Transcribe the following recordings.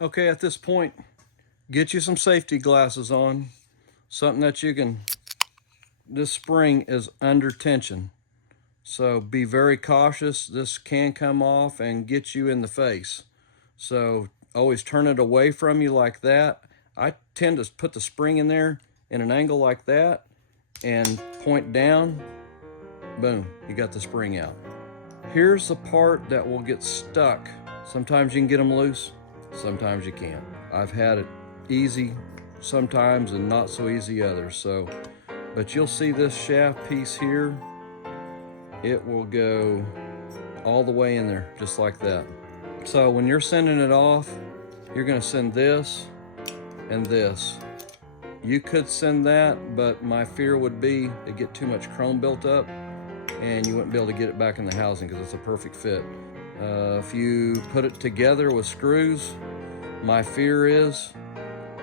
Okay, at this point, get you some safety glasses on, something that you can, this spring is under tension. So be very cautious. This can come off and get you in the face. So always turn it away from you like that. I tend to put the spring in there in an angle like that and point down. Boom, you got the spring out. Here's the part that will get stuck. Sometimes you can get them loose, sometimes you can't. I've had it easy sometimes and not so easy others. So, but you'll see this shaft piece here, it will go all the way in there, just like that. So when you're sending it off, you're gonna send this and this. You could send that, but my fear would be to get too much chrome built up and you wouldn't be able to get it back in the housing because it's a perfect fit. If you put it together with screws, my fear is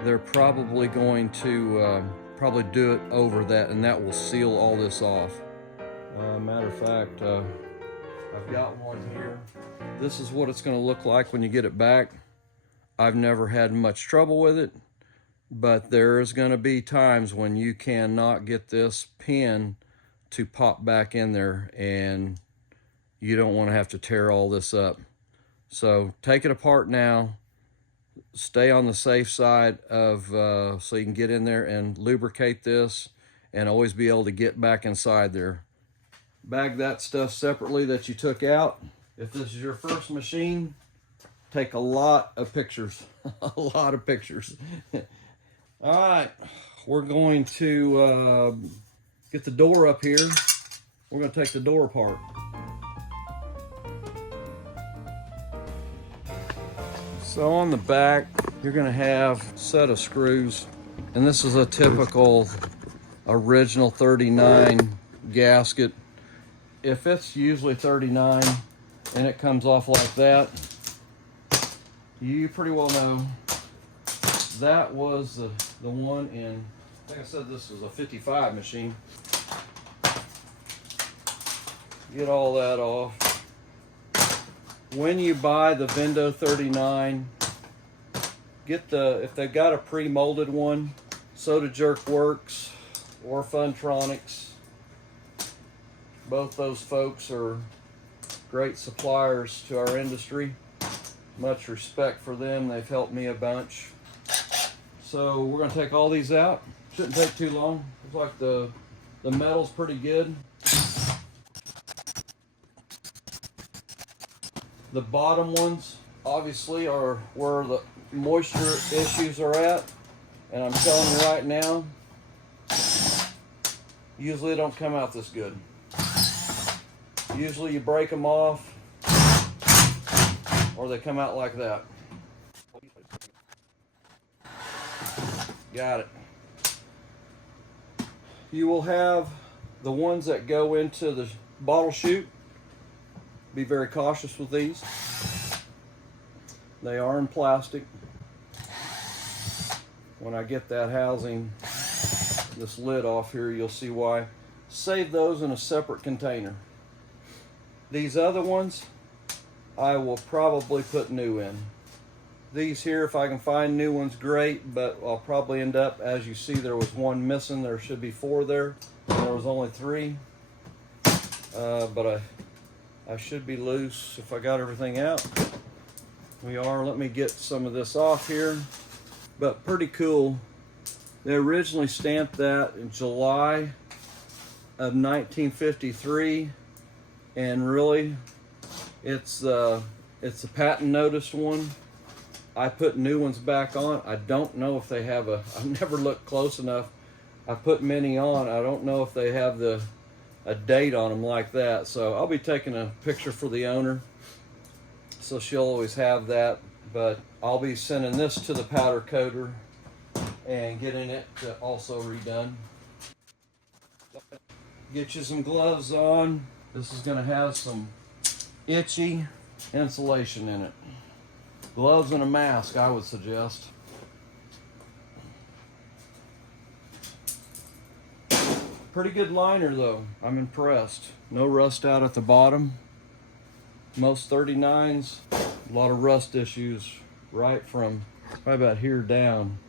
they're probably going to probably do it over that, and that will seal all this off. Matter of fact, I've got one here. This is what it's going to look like when you get it back. I've never had much trouble with it, but there's going to be times when you cannot get this pin to pop back in there, and you don't want to have to tear all this up. So take it apart now, stay on the safe side of so you can get in there and lubricate this and always be able to get back inside there. Bag that stuff separately that you took out. If this is your first machine, take a lot of pictures. A lot of pictures. All right, we're going to get the door up here. We're going to take the door apart. So on the back, you're going to have a set of screws, and this is a typical original 39 gasket. If it's usually 39 and it comes off like that, you pretty well know that was the one in, I think I said this was a 55 machine. Get all that off. When you buy the Vendo 39, get if they've got a pre-molded one, Soda Jerk Works or Funtronics. Both those folks are great suppliers to our industry. Much respect for them. They've helped me a bunch. So we're going to take all these out. Shouldn't take too long. Looks like the metal's pretty good. The bottom ones obviously are where the moisture issues are at, and I'm telling you right now, usually they don't come out this good. Usually you break them off or they come out like that. Got it. You will have the ones that go into the bottle chute. Be very cautious with these. They are in plastic. When I get that housing, this lid off here, you'll see why. Save those in a separate container. These other ones, I will probably put new in. These here, if I can find new ones, great, but I'll probably end up, as you see, there was one missing. There should be 4 there. There was only 3. But I should be loose if I got everything out. We are. Let me get some of this off here. But pretty cool. They originally stamped that in July of 1953, and really, it's a patent notice one. I put new ones back on. I don't know if they have I've never looked close enough. I put many on. I don't know if they have a date on them like that. So I'll be taking a picture for the owner, so she'll always have that. But I'll be sending this to the powder coater and getting it also redone. Get you some gloves on. This is going to have some itchy insulation in it. Gloves and a mask, I would suggest. Pretty good liner though. I'm impressed. No rust out at the bottom. Most 39s, a lot of rust issues right from right about here down.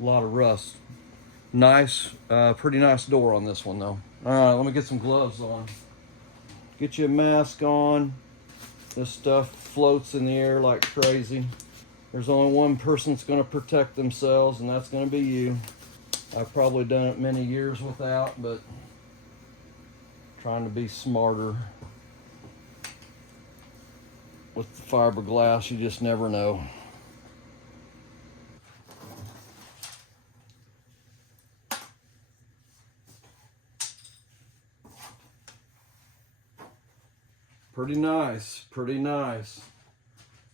A lot of rust. Nice, pretty nice door on this one though. All right, let me get some gloves on. Get you a mask on. This stuff floats in the air like crazy. There's only one person that's going to protect themselves, and that's going to be you. I've probably done it many years without, but trying to be smarter with the fiberglass. You just never know. Pretty nice, pretty nice.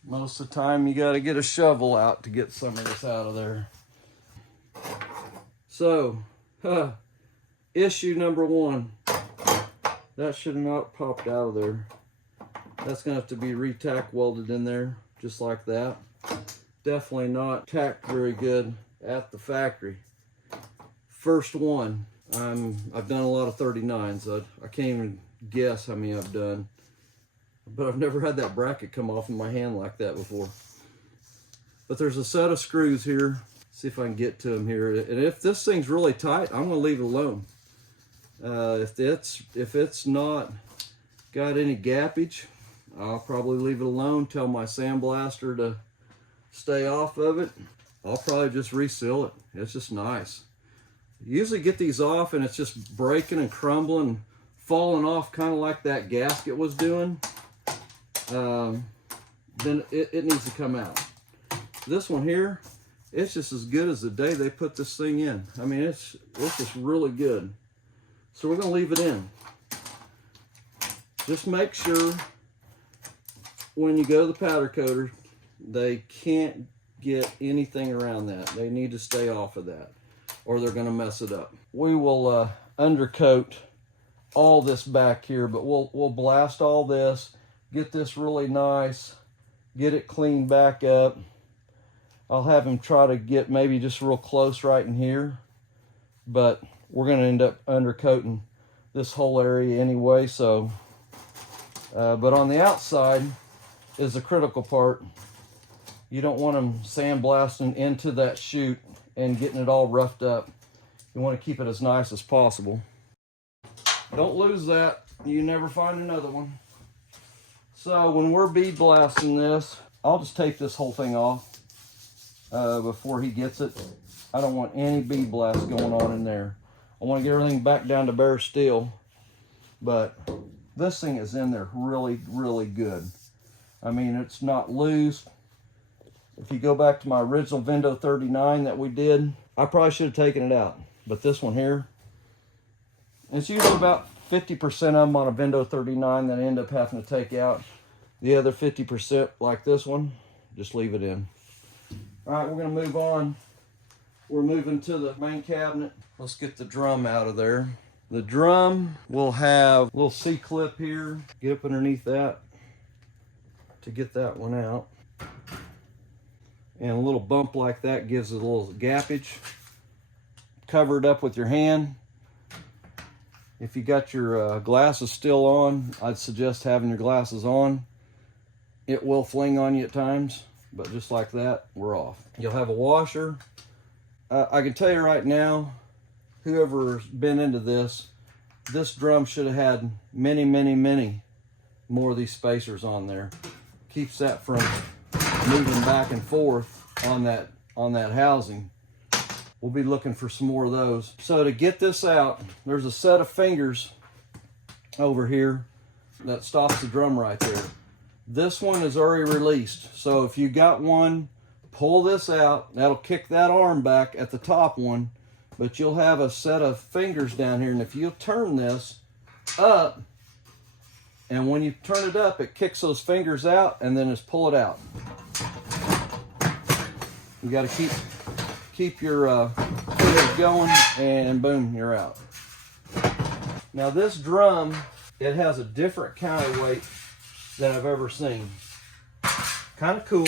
Most of the time you got to get a shovel out to get some of this out of there. So, issue number one. That should not popped out of there. That's gonna have to be re-tack welded in there, just like that. Definitely not tacked very good at the factory. First one. I've done a lot of 39s. I can't even guess how many I've done. But I've never had that bracket come off in my hand like that before. But there's a set of screws here. See if I can get to them here. And if this thing's really tight, I'm gonna leave it alone. If it's not got any gappage, I'll probably leave it alone. Tell my sandblaster to stay off of it. I'll probably just reseal it. It's just nice. Usually get these off and it's just breaking and crumbling, falling off, kind of like that gasket was doing. Then it needs to come out. This one here, it's just as good as the day they put this thing in. I mean, it's just really good. So we're gonna leave it in. Just make sure when you go to the powder coater, they can't get anything around that. They need to stay off of that, or they're gonna mess it up. We will undercoat all this back here, but we'll blast all this, get this really nice, get it cleaned back up. I'll have him try to get maybe just real close right in here, but we're going to end up undercoating this whole area anyway. So, but on the outside is the critical part. You don't want them sandblasting into that chute and getting it all roughed up. You want to keep it as nice as possible. Don't lose that. You never find another one. So when we're bead blasting this, I'll just tape this whole thing off before he gets it. I don't want any bead blast going on in there. I want to get everything back down to bare steel, but this thing is in there really, really good. I mean, it's not loose. If you go back to my original Vendo 39 that we did, I probably should have taken it out. But this one here, it's usually about 50% of them on a Vendo 39 that I end up having to take out. The other 50%, like this one, just leave it in. All right, we're gonna move on. We're moving to the main cabinet. Let's get the drum out of there. The drum will have a little C-clip here. Get up underneath that to get that one out. And a little bump like that gives it a little gappage. Cover it up with your hand. If you got your glasses still on, I'd suggest having your glasses on. It will fling on you at times, but just like that, we're off. You'll have a washer. I can tell you right now, whoever's been into this drum should have had many, many, many more of these spacers on there. Keeps that from moving back and forth on that housing. We'll be looking for some more of those. So to get this out, there's a set of fingers over here that stops the drum right there. This one is already released. So if you got one, pull this out. That'll kick that arm back at the top one, but you'll have a set of fingers down here. And if you turn this up, and when you turn it up, it kicks those fingers out and then just pull it out. You got to keep your fingers going, and boom, you're out. Now this drum, it has a different counterweight than I've ever seen. Kind of cool.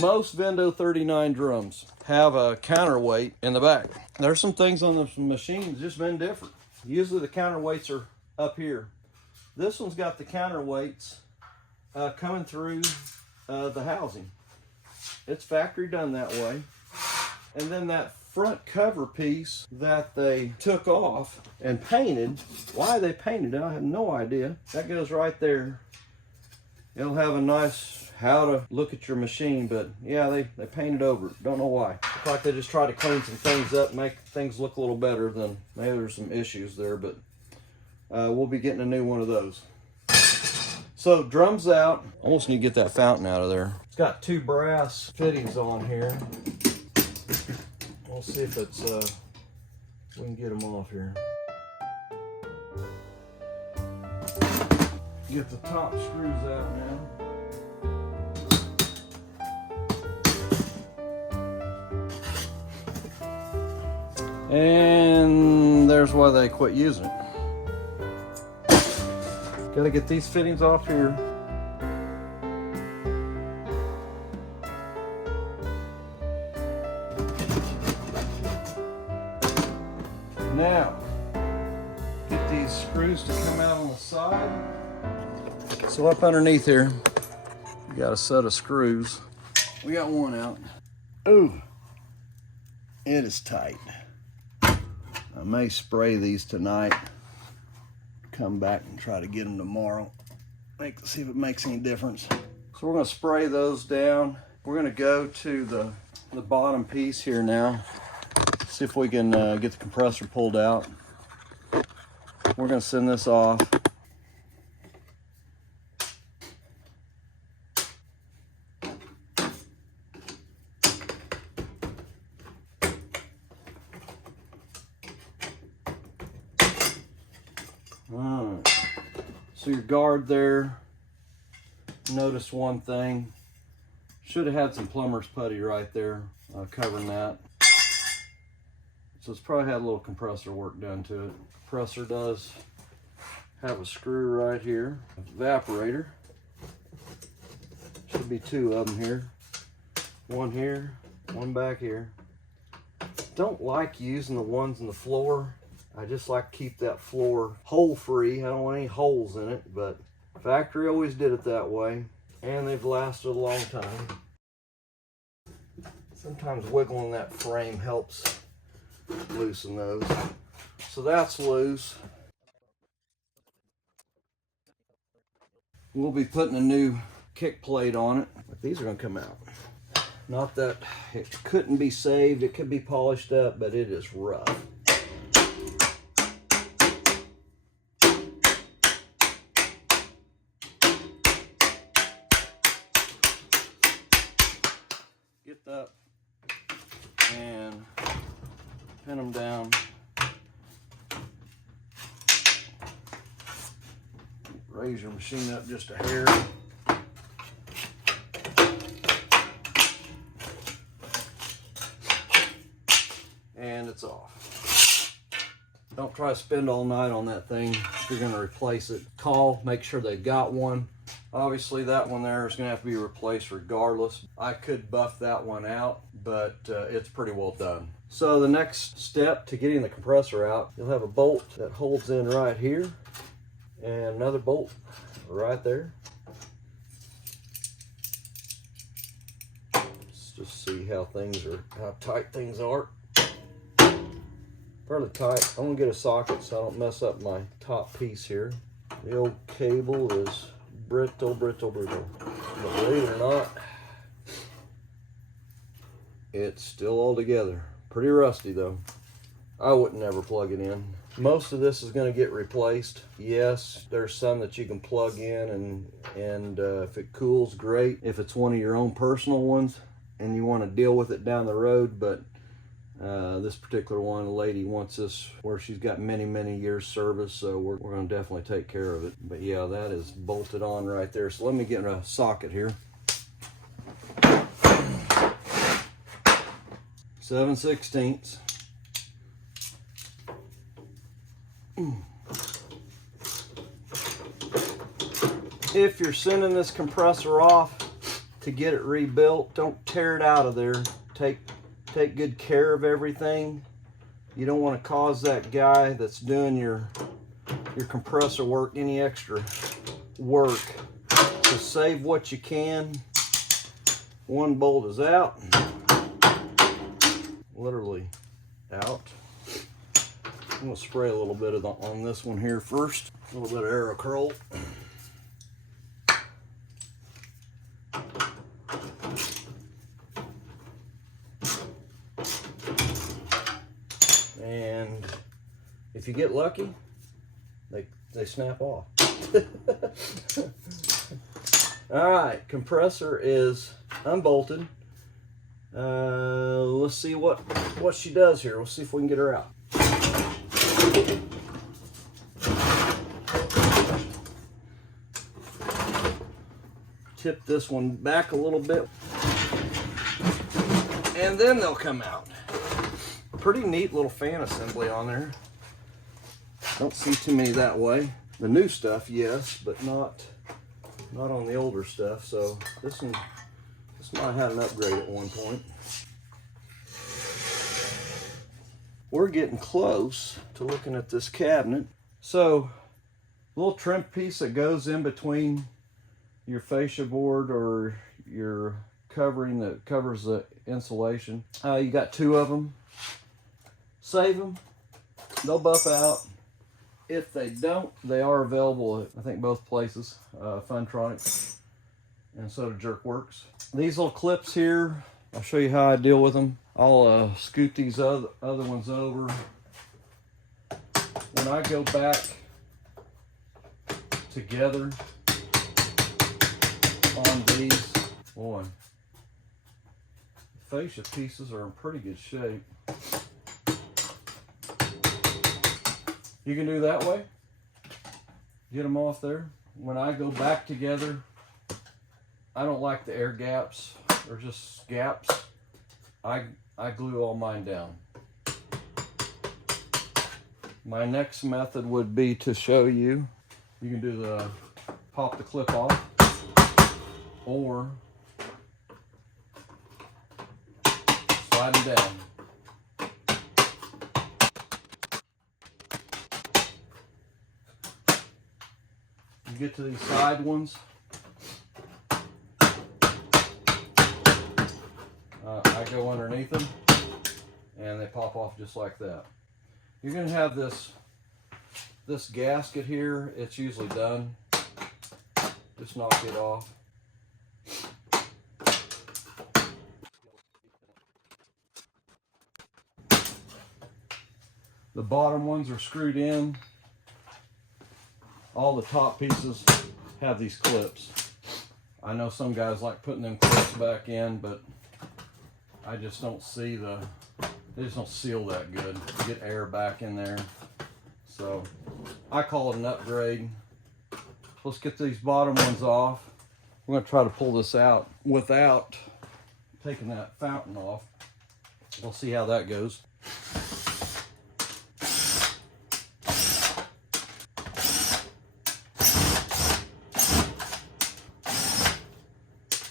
Most Vendo 39 drums have a counterweight in the back. There's some things on the machine that's just been different. Usually the counterweights are up here. This one's got the counterweights coming through the housing. It's factory done that way. And then that front cover piece that they took off and painted, why they painted it, I have no idea. That goes right there. It'll have a nice how to look at your machine, but yeah, they painted over it. Don't know why. Looks like they just try to clean some things up, make things look a little better. Than maybe there's some issues there, but we'll be getting a new one of those. So drums out. Almost need to get that fountain out of there. It's got 2 brass fittings on here. We'll see if it's we can get them off here. Get the top screws out now. And there's why they quit using it. Got to get these fittings off here. Now, get these screws to come out on the side. So up underneath here, you got a set of screws. We got one out. Ooh, it is tight. I may spray these tonight. Come back and try to get them tomorrow. See if it makes any difference. So we're gonna spray those down. We're gonna go to the bottom piece here now. See if we can get the compressor pulled out. We're gonna send this off. So your guard there, notice one thing. Should have had some plumber's putty right there covering that. So it's probably had a little compressor work done to it. Compressor does have a screw right here. Evaporator. Should be 2 of them here. One here, one back here. Don't like using the ones in the floor. I just like to keep that floor hole free. I don't want any holes in it, but factory always did it that way, and they've lasted a long time. Sometimes wiggling that frame helps loosen those. So that's loose. We'll be putting a new kick plate on it, but these are going to come out. Not that it couldn't be saved, it could be polished up, but it is rough. Get up and pin them down. Raise your machine up just a hair. And it's off. Don't try to spend all night on that thing if you're going to replace it. Call, make sure they've got one. Obviously that one there is going to have to be replaced regardless. I could buff that one out, but it's pretty well done. So the next step to getting the compressor out, you'll have a bolt that holds in right here and another bolt right there. Let's just see how tight things are. Fairly tight. I'm gonna get a socket so I don't mess up my top piece here. The old cable is brittle. But believe it or not, it's still all together. Pretty rusty though. I wouldn't ever plug it in. Most of this is going to get replaced. Yes, there's some that you can plug in and if it cools, great. If it's one of your own personal ones and you want to deal with it down the road, but this particular one, the lady wants this where she's got many years service, so we're going to definitely take care of it. But yeah, that is bolted on right there. So let me get a socket here. 7/16. If you're sending this compressor off to get it rebuilt, don't tear it out of there. Take good care of everything. You don't want to cause that guy that's doing your compressor work any extra work. So save what you can One bolt is out, literally out. I'm gonna spray a little bit on this one here first. A little bit of aero curl. And if you get lucky, they snap off. All right, compressor is unbolted. Let's see what she does here. We'll see if we can get her out. Tip this one back a little bit, and then they'll come out. Pretty neat little fan assembly on there. Don't see too many that way. The new stuff, yes, but not on the older stuff. So this might have had an upgrade at one point. We're getting close to looking at this cabinet. So, little trim piece that goes in between your fascia board or your covering that covers the insulation. You got two of them. Save them. They'll buff out. If they don't, they are available at, I think, both places, Funtronics and Soda Jerkworks. These little clips here, I'll show you how I deal with them. I'll scoot these other ones over. When I go back together on these, boy, the fascia pieces are in pretty good shape. You can do that way. Get them off there. When I go back together, I don't like the air gaps or just gaps. I glue all mine down. My next method would be to show you. You can do the pop the clip off, or slide them down. You get to these side ones. I go underneath them and they pop off just like that. You're going to have this gasket here. It's usually done. Just knock it off. The bottom ones are screwed in. All the top pieces have these clips. I know some guys like putting them clips back in, but I just don't see they just don't seal that good. You get air back in there. So I call it an upgrade. Let's get these bottom ones off. We're gonna try to pull this out without taking that fountain off. We'll see how that goes.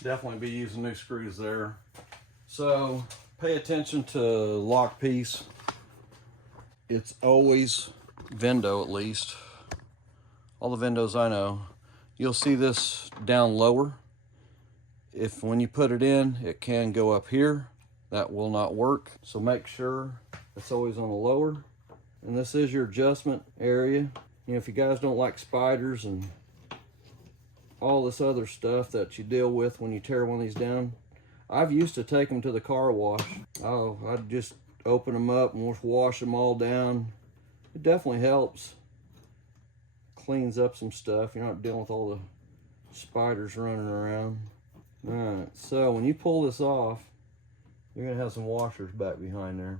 Definitely be using new screws there. So pay attention to lock piece. It's always Vendo, at least. All the Vendos I know. You'll see this down lower. If when you put it in, it can go up here. That will not work. So make sure it's always on the lower. And this is your adjustment area. You know, if you guys don't like spiders and all this other stuff that you deal with when you tear one of these down, I've used to take them to the car wash. Oh, I'd just open them up and just wash them all down. It definitely helps. Cleans up some stuff. You're not dealing with all the spiders running around. All right, so when you pull this off, you're gonna have some washers back behind there.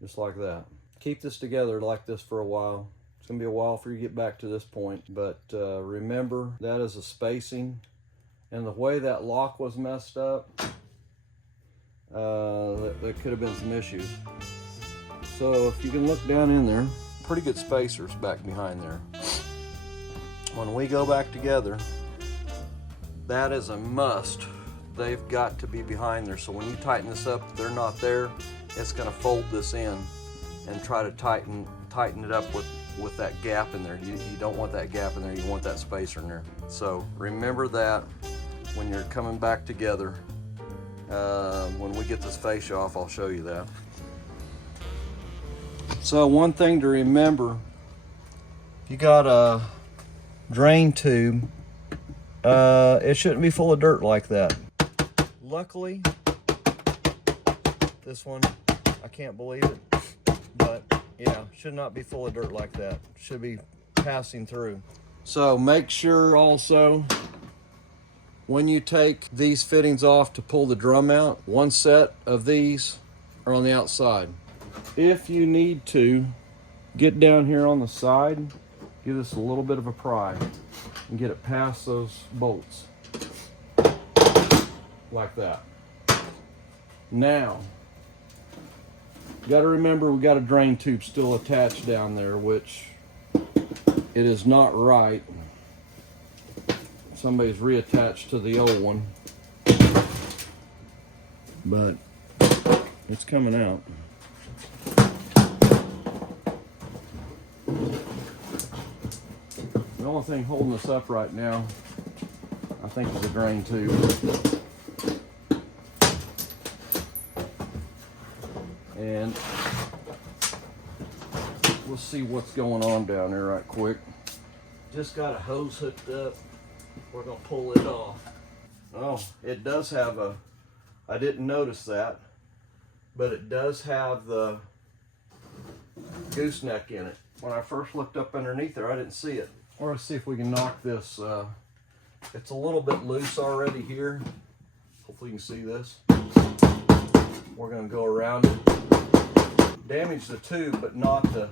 Just like that. Keep this together like this for a while. It's gonna be a while for you to get back to this point, but remember that is a spacing, and the way that lock was messed up, there could have been some issues. So if you can look down in there, pretty good spacers back behind there. When we go back together, that is a must. They've got to be behind there. So when you tighten this up, they're not there. It's gonna fold this in and try to tighten it up with that gap in there. You don't want that gap in there. You want that spacer in there. So remember that. when you're coming back together. When we get this fascia off, I'll show you that. So one thing to remember, if you got a drain tube, it shouldn't be full of dirt like that. Luckily, this one, I can't believe it, but yeah, should not be full of dirt like that. Should be passing through. So make sure also, when you take these fittings off to pull the drum out, one set of these are on the outside. If you need to, get down here on the side, give this a little bit of a pry and get it past those bolts. Like that. Now, you gotta remember we got a drain tube still attached down there, which it is not right. Somebody's reattached to the old one, but it's coming out. The only thing holding us up right now, I think, is a drain tube. And we'll see what's going on down there right quick. Just got a hose hooked up. We're gonna pull it off. Oh, it does have a, I didn't notice that, but it does have the gooseneck in it. When I first looked up underneath there, I didn't see it. Let's see if we can knock this. It's a little bit loose already here. Hopefully you can see this. We're gonna go around it. Damage the tube, but not the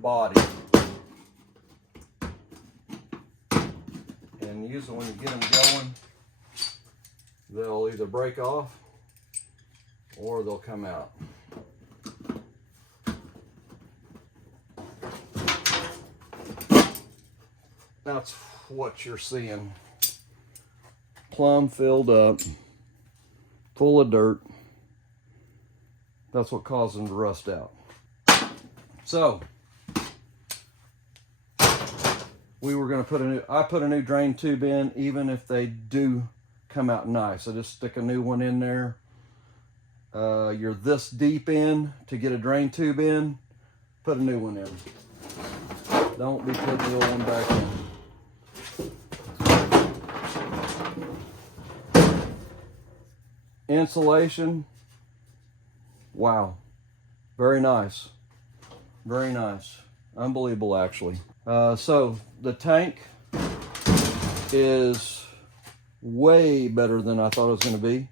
body. And usually when you get them going, they'll either break off or they'll come out. That's what you're seeing. Plumb filled up, full of dirt. That's what caused them to rust out. So, we were going to I put a new drain tube in, even if they do come out nice. I just stick a new one in there. You're this deep in to get a drain tube in, put a new one in. Don't be putting the old one back in. Insulation, wow, very nice, very nice, unbelievable actually. So the tank is way better than I thought it was going to be.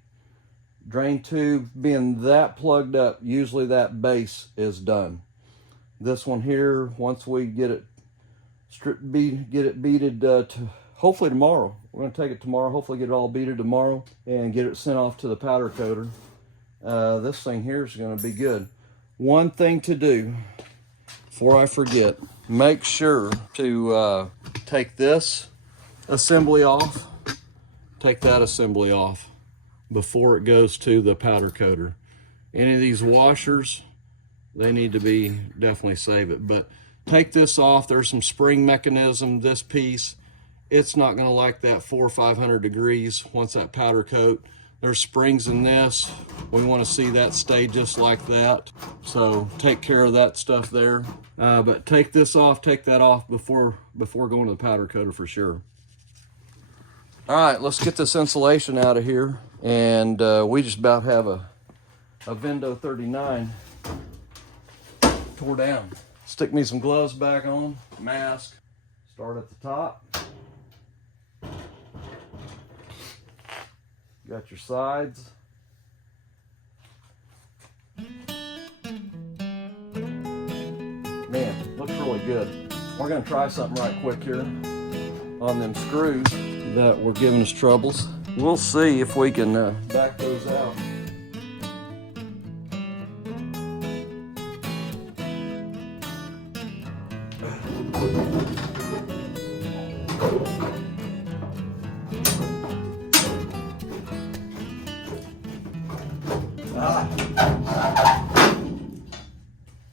Drain tube being that plugged up, usually that base is done. This one here, once we get it beaded to hopefully tomorrow. We're going to take it tomorrow, hopefully get it all beaded tomorrow and get it sent off to the powder coater. This thing here is going to be good. One thing to do before I forget, make sure to take this assembly off, take that assembly off before it goes to the powder coater. Any of these washers, they need to be, definitely save it. But take this off. There's some spring mechanism, this piece. It's not going to like that 400 or 500 degrees once that powder coat. There's springs in this. We want to see that stay just like that. So take care of that stuff there. But take this off, take that off before going to the powder coater for sure. All right, let's get this insulation out of here. And we just about have a Vendo 39 tore down. Stick me some gloves back on, mask. Start at the top. Got your sides. Man, looks really good. We're gonna try something right quick here on them screws that were giving us troubles. We'll see if we can back those out.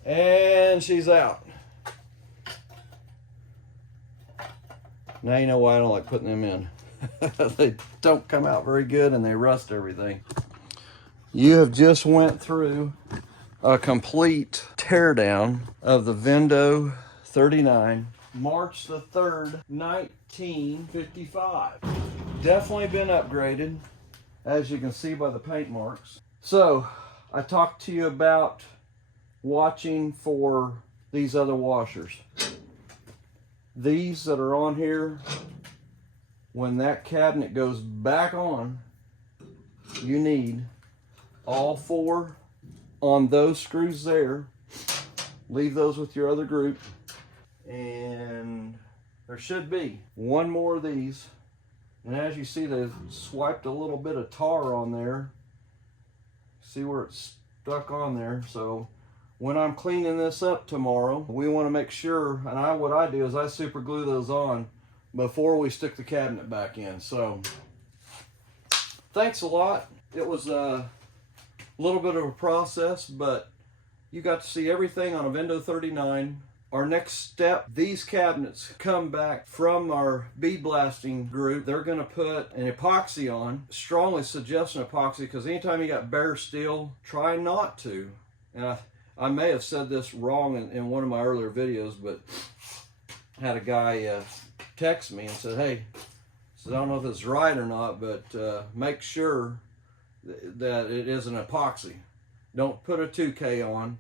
And she's out. Now you know why I don't like putting them in. They don't come out very good and they rust everything. You have just went through a complete teardown of the Vendo 39, March the 3rd, 1955. Definitely been upgraded, as you can see by the paint marks. So, I talked to you about watching for these other washers. These that are on here, when that cabinet goes back on, you need all 4 on those screws there. Leave those with your other group. And there should be 1 more of these. And as you see, they've swiped a little bit of tar on there. See where it's stuck on there. So when I'm cleaning this up tomorrow, we want to make sure, and what I do is I super glue those on before we stick the cabinet back in. So thanks a lot. It was a little bit of a process, but you got to see everything on a Vendo 39. Our next step, these cabinets come back from our bead blasting group. They're going to put an epoxy on. Strongly suggest an epoxy, because anytime you got bare steel, try not to. And I may have said this wrong in one of my earlier videos, but I had a guy text me and said, hey, I don't know if it's right or not, but make sure that it is an epoxy. Don't put a 2K on.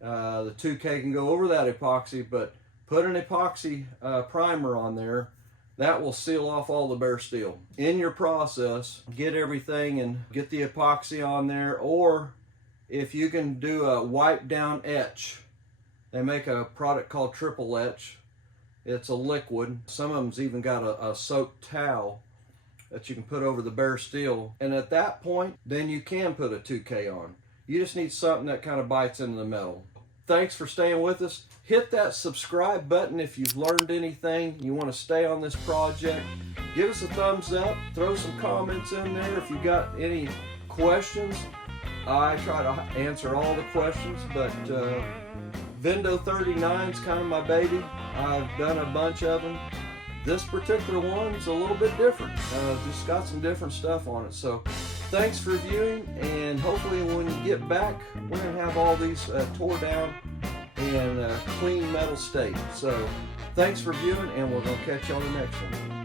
The 2K can go over that epoxy, but put an epoxy primer on there. That will seal off all the bare steel. In your process, get everything and get the epoxy on there, or if you can do a wipe down etch. They make a product called triple etch. It's a liquid. Some of them's even got a soaked towel that you can put over the bare steel. And at that point, then you can put a 2K on. You just need something that kind of bites into the metal. Thanks for staying with us. Hit that subscribe button if you've learned anything. You want to stay on this project. Give us a thumbs up. Throw some comments in there if you got any questions. I try to answer all the questions, but Vendo 39 is kind of my baby. I've done a bunch of them. This particular one's a little bit different. Just got some different stuff on it. So thanks for viewing, and hopefully when you get back, we're going to have all these tore down and clean metal state. So thanks for viewing, and we're going to catch you on the next one.